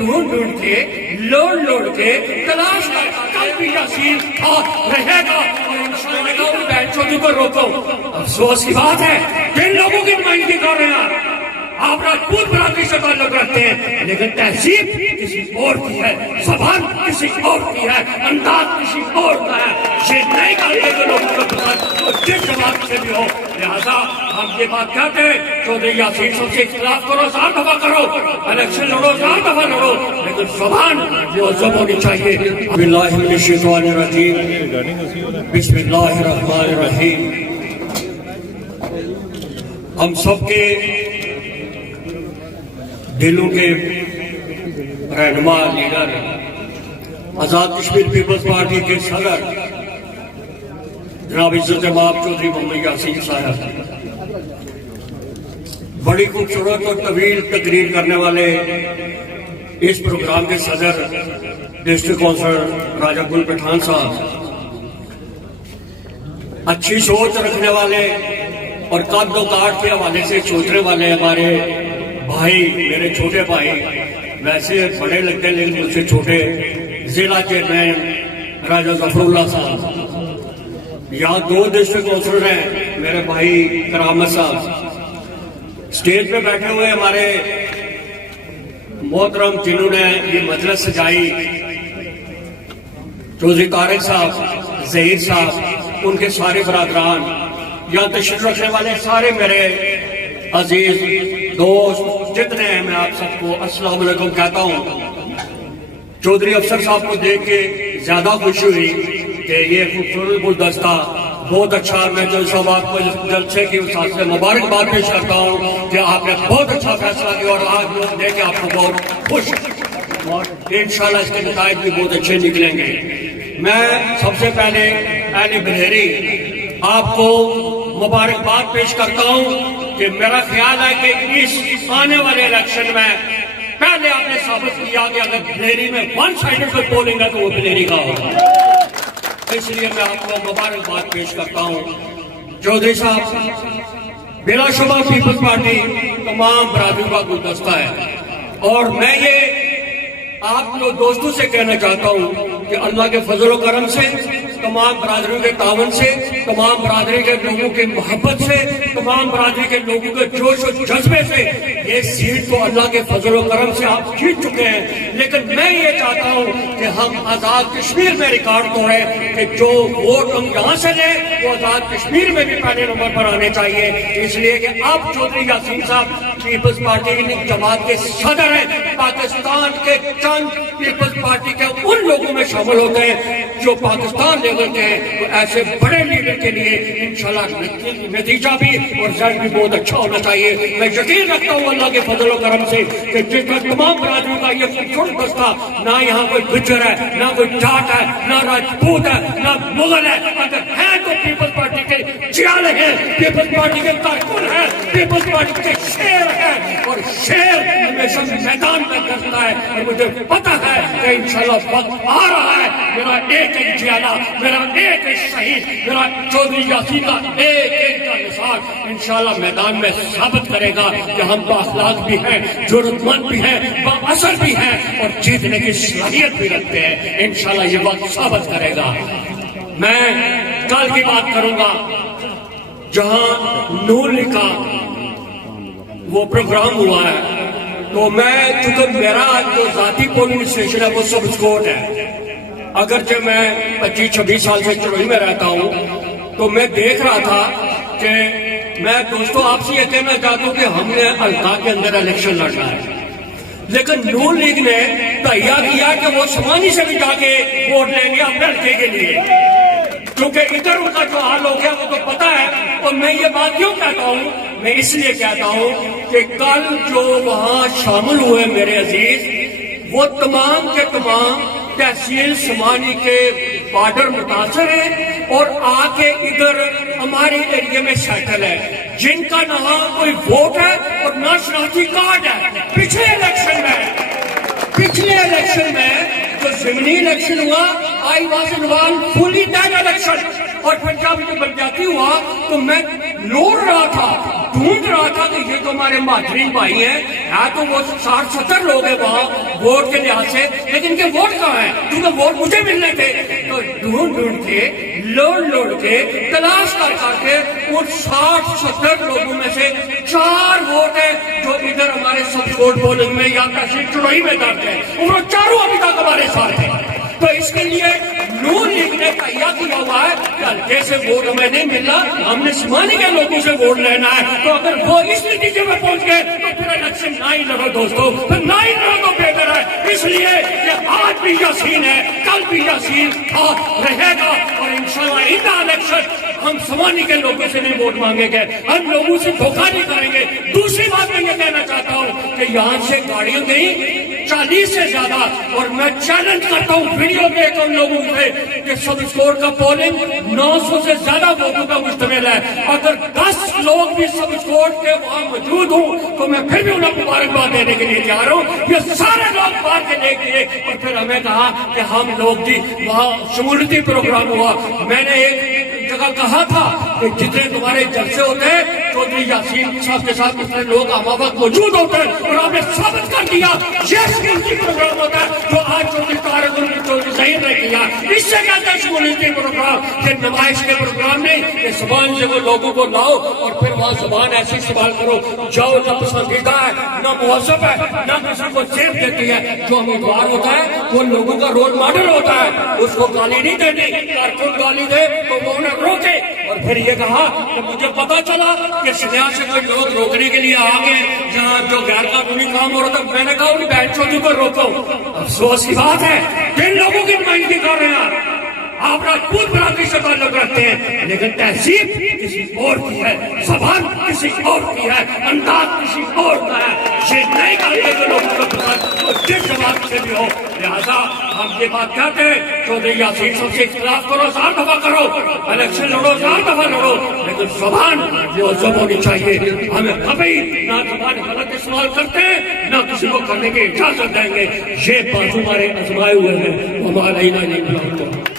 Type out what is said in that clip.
ڈھونڈ ڈھونڈ کے لوڑ لوڑ کے تلاش کر کل بھی یاسین تھا رہے گا اور انشاءاللہ ان بہنچودوں کو روکو. افسوس کی بات ہے جن لوگوں کی نمائندگی کر رہے ہیں آپ راجپوت برادری سے تعلق رکھتے ہیں لیکن تہذیب کسی اور کی ہے, زبان کسی اور کی ہے, انداز کسی اور کا ہے. یہ نہیں کرتے کہ لوگوں کو پسند اور جس جماعت سے بھی ہو. لہذا ہم یہ بات کہتے ہیں چودھری یاسین صاحب سے اختلاف کرو, 1000 دفعہ کرو, الیکشن لڑو, 1000 دفعہ لڑو, لیکن زبان معذب ہونی چاہیے. باللہ من الشیطان الرجیم, بسم اللہ الرحمن الرحیم. ہم سب کے دلوں کے رہنما leader Azad Kashmir Peoples party کے صدر جناب عزت مآب چودھری محمد یاسین صاحب, بڑی خوبصورت اور طویل تقریر کرنے والے اس پروگرام کے صدر ڈسٹرکٹ کونسلر راجہ گل پٹھان صاحب, اچھی سوچ رکھنے والے اور قد و کاٹ کے حوالے سے سوچنے والے ہمارے بھائی, میرے چھوٹے بھائی, ویسے بڑے لگتے ہیں لیکن مجھ سے چھوٹے, ضلع چیئرمین راجہ ظفر اللہ صاحب, یہاں 2 ڈسٹرکٹ کونسلر ہیں میرے بھائی کرامت صاحب, اسٹیج پہ بیٹھے ہوئے ہمارے محترم جنہوں نے یہ مجلس سجائی, چودھری طارق صاحب, ظہیر صاحب, ان کے سارے برادران, یہاں تشریف رکھنے والے سارے میرے عزیز دوست جتنے ہیں, میں آپ سب کو السلام علیکم کہتا ہوں. چودھری افسر صاحب کو دیکھ کے زیادہ خوشی ہوئی کہ یہ خوبصورت گلدستہ بہت اچھا. میں جلسہ بات کو جلسے کی وسعت سے مبارکباد پیش کرتا ہوں کہ آپ نے بہت اچھا فیصلہ کیا اور آج لوگ دیکھ کے آپ کو بہت خوش, اور انشاءاللہ اس کے نتائج بھی بہت اچھے نکلیں گے. میں سب سے پہلے اہل بحیری آپ کو مبارکباد پیش کرتا ہوں کہ میرا خیال ہے کہ اس آنے والے الیکشن میں پہلے آپ نے ثابت کیا کہ اگر بحیری میں 1 سائیڈڈ کوئی پولنگ ہے تو وہ بحیری کا ہوگا. اس لیے میں آپ کو مبارکباد پیش کرتا ہوں. چودھری صاحب بلا شبہ پیپلز پارٹی تمام برادریوں کا گلدستہ ہے, اور میں یہ آپ لوگ دوستوں سے کہنا چاہتا ہوں کہ اللہ کے فضل و کرم سے, تمام برادریوں کے تعاون سے, تمام برادری کے لوگوں کی محبت سے, تمام برادری کے لوگوں کے جوش و جذبے سے یہ سیٹ تو اللہ کے فضل و کرم سے آپ جیت چکے ہیں. لیکن میں یہ چاہتا ہوں کہ ہم آزاد کشمیر میں ریکارڈ توڑیں کہ جو ووٹ ہم یہاں سے لیں وہ آزاد کشمیر میں بھی پہلے نمبر پر آنے چاہیے. اس لیے کہ آپ چودھری یاسین صاحب پیپلز پارٹی کی جماعت کے صدر ہیں, پاکستان کے چند پیپلز پارٹی کے ان لوگوں میں شامل ہوتے ہیں جو پاکستان لیول کے ہیں. تو ایسے بڑے لیڈر کے لیے انشاءاللہ نتیجہ بھی اور رزلٹ بھی بہت اچھا ہونا چاہیے. میں یقین رکھتا ہوں اللہ کے فضل و کرم سے کہ جس کا تمام برادریوں کا یہ خوبصورت دستہ, نہ یہاں کوئی گجر ہے, نہ کوئی جاٹ ہے, نہ راجپوت ہے, نہ مغل ہے, اگر ہیں تو پیپلز پارٹی کے چیالے ہیں, پیپلز پارٹی کے کارکن ہیں, پیپلز پارٹی کے شیر ہیں, اور شیر ہمیشہ میدان میں کرتا ہے. اور مجھے پتا ہے کہ انشاءاللہ وقت آ رہا ہے, میرا ایک ایک چیالہ, میرا ایک ایک شہید, میرا چودھری یاسین کا ایک ایک کا مثال انشاءاللہ میدان میں ثابت کرے گا کہ ہم با اخلاق بھی ہیں, جرأت مند بھی ہیں, با اثر بھی ہیں, اور جیتنے کی صلاحیت بھی رکھتے ہیں. انشاءاللہ یہ وقت ثابت کرے گا. میں کل کی بات کروں گا جہاں نور کا وہ پروگرام ہوا ہے, تو میں چونکہ میرا جو ذاتی پولنگ اسٹیشن ہے وہ سب اسکوٹ ہے, اگرچہ میں 25-26 سال سے چروئی میں رہتا ہوں, تو میں دیکھ رہا تھا کہ میں دوستوں آپ سے یہ کہنا چاہتا ہوں کہ ہم نے حلقہ کے اندر الیکشن لڑنا ہے, لیکن نون لیگ نے تہیا کیا کہ وہ سمانی سے بھی جا کے ووٹ لیں گے اپنے حلقے کے لیے, کیونکہ ادھر ان کا جو حال ہو گیا وہ تو پتا ہے. اور میں یہ بات کیوں کہتا ہوں, میں اس لیے کہتا ہوں کہ کل جو وہاں شامل ہوئے میرے عزیز, وہ تمام کے تمام تحصیل سمانی کے بارڈر متاثر ہیں اور آ کے ادھر ہمارے ایریے میں سیٹل ہے, جن کا نہ کوئی ووٹ ہے اور نہ شناختی کارڈ ہے. پچھلے الیکشن میں جو ضمنی الیکشن ہوا, I was involved fully that election, اور پھر جب جو بنجاتی ہوا تو میں لوڑ رہا تھا, ڈھونڈ رہا تھا کہ یہ تو ہمارے مہاجرین بھائی ہیں, تو وہ 60-70 لوگ ہیں وہاں, ووٹ کے لحاظ سے، لیکن کہ ووٹ کہاں ہے؟ کیونکہ ووٹ مجھے ملنے تھے، تو ڈھونڈ کے لوڑ کے تلاش کر کے ان 60-70 لوگوں میں سے 4 ووٹ ہیں جو ادھر ہمارے سب ووٹ پولنگ میں یا تحصیل چڑوئی میں درج ہے، وہ چاروں ابھی تک ہمارے ساتھ ہیں۔ تو اس کے لیے نون لیگ نے تہیہ کیا ہوا ہے کہ ہلکے سے ووٹ ہمیں نہیں مل رہا، ہم نے سمانی کے لوگوں سے ووٹ لینا ہے، تو اگر وہ اس نتیجے میں پہنچ گئے تو پھر الیکشن نہ ہی لڑو دوستو، پھر نہ ہی لڑو تو بہتر ہے۔ اس لیے کہ آج بھی یاسین ہے، کل بھی یاسین رہے گا، اور انشاءاللہ ان الیکشن ہم سمانی کے لوگوں سے نہیں ووٹ مانگیں گے، ہم لوگوں سے دھوکہ نہیں کریں گے۔ دوسری بات میں یہ کہنا چاہتا ہوں کہ یہاں سے گاڑیاں گئی 40 سے زیادہ، اور میں چیلنج کرتا ہوں ویڈیو دیکھ ان لوگوں سے کہ سب اسکور کا پولنگ 900 سے زیادہ ووٹوں کا مشتمل ہے، اگر 10 لوگ بھی سب اسکور کے وہاں موجود ہوں تو میں پھر بھی انہیں مبارکباد دینے کے لیے جا رہا ہوں۔ یہ سارے لوگ باہر کے لے گئے اور پھر ہمیں کہا کہ ہم لوگ جی وہاں شمولیتی پروگرام ہوا۔ میں نے ایک جگہ کہا تھا کہ جتنے تمہارے جلسے ہوتے ہیں چودھری یاسین صاحب کے ساتھ اتنے لوگ ہم وقت موجود ہوتے ہیں، اور آپ نے ثابت کر دیا یہ شمولیتی پروگرام ہوتا ہے جو آج چودھری طارق الدین چودھری ظہیر نے کیا۔ اس سے کہتے ہیں شمولیتی پروگرام، کہ نمائش کے پروگرام نہیں کہ زبان سے وہ لوگوں کو لاؤ اور پھر وہاں زبان ایسی استعمال کرو جاؤ نہ پسندیدہ ہے نہ مہذب ہے نہ کسی کو زیب دیتی ہے۔ جو امیدوار ہوتا ہے وہ لوگوں کا رول ماڈل ہوتا ہے، اس کو گالی نہیں دینی، کارکن گالی دے تو وہ انہیں روکے۔ اور پھر یہ کہا کہ مجھے پتا چلا کہ سنیا سے کوئی لوگ روکنے کے لیے آ گئے جہاں جو غیر قانونی کام ہو رہا تھا، میں نے کہا ان بہن چودھری کو روکو۔ افسوس کی بات ہے جن لوگوں کی نمائندگی کر رہے ہیں آپ راجپوت برادری سے تعلق رکھتے ہیں، لیکن تہذیب کسی اور کی ہے، زبان کسی اور کی ہے، انداز کسی اور کا ہے، یہ نہیں کرتے جو لوگوں کا پسند اور جس زبان سے بھی ہو۔ لہذا ہم یہ بات کہتے ہیں چودھری یاسین صاحب سے اختلاف کرو 1000 دفعہ کرو، الیکشن لڑو 1000 دفعہ لڑو، لیکن زبان مہذب ہونی چاہیے۔ ہمیں کبھی نہ زبان غلط استعمال کرتے ہیں نہ کسی کو کرنے کی اجازت دیں گے۔ یہ بات ہمارے آزمائے ہوئے ہیں، ہمارا ہی نہیں بناتے۔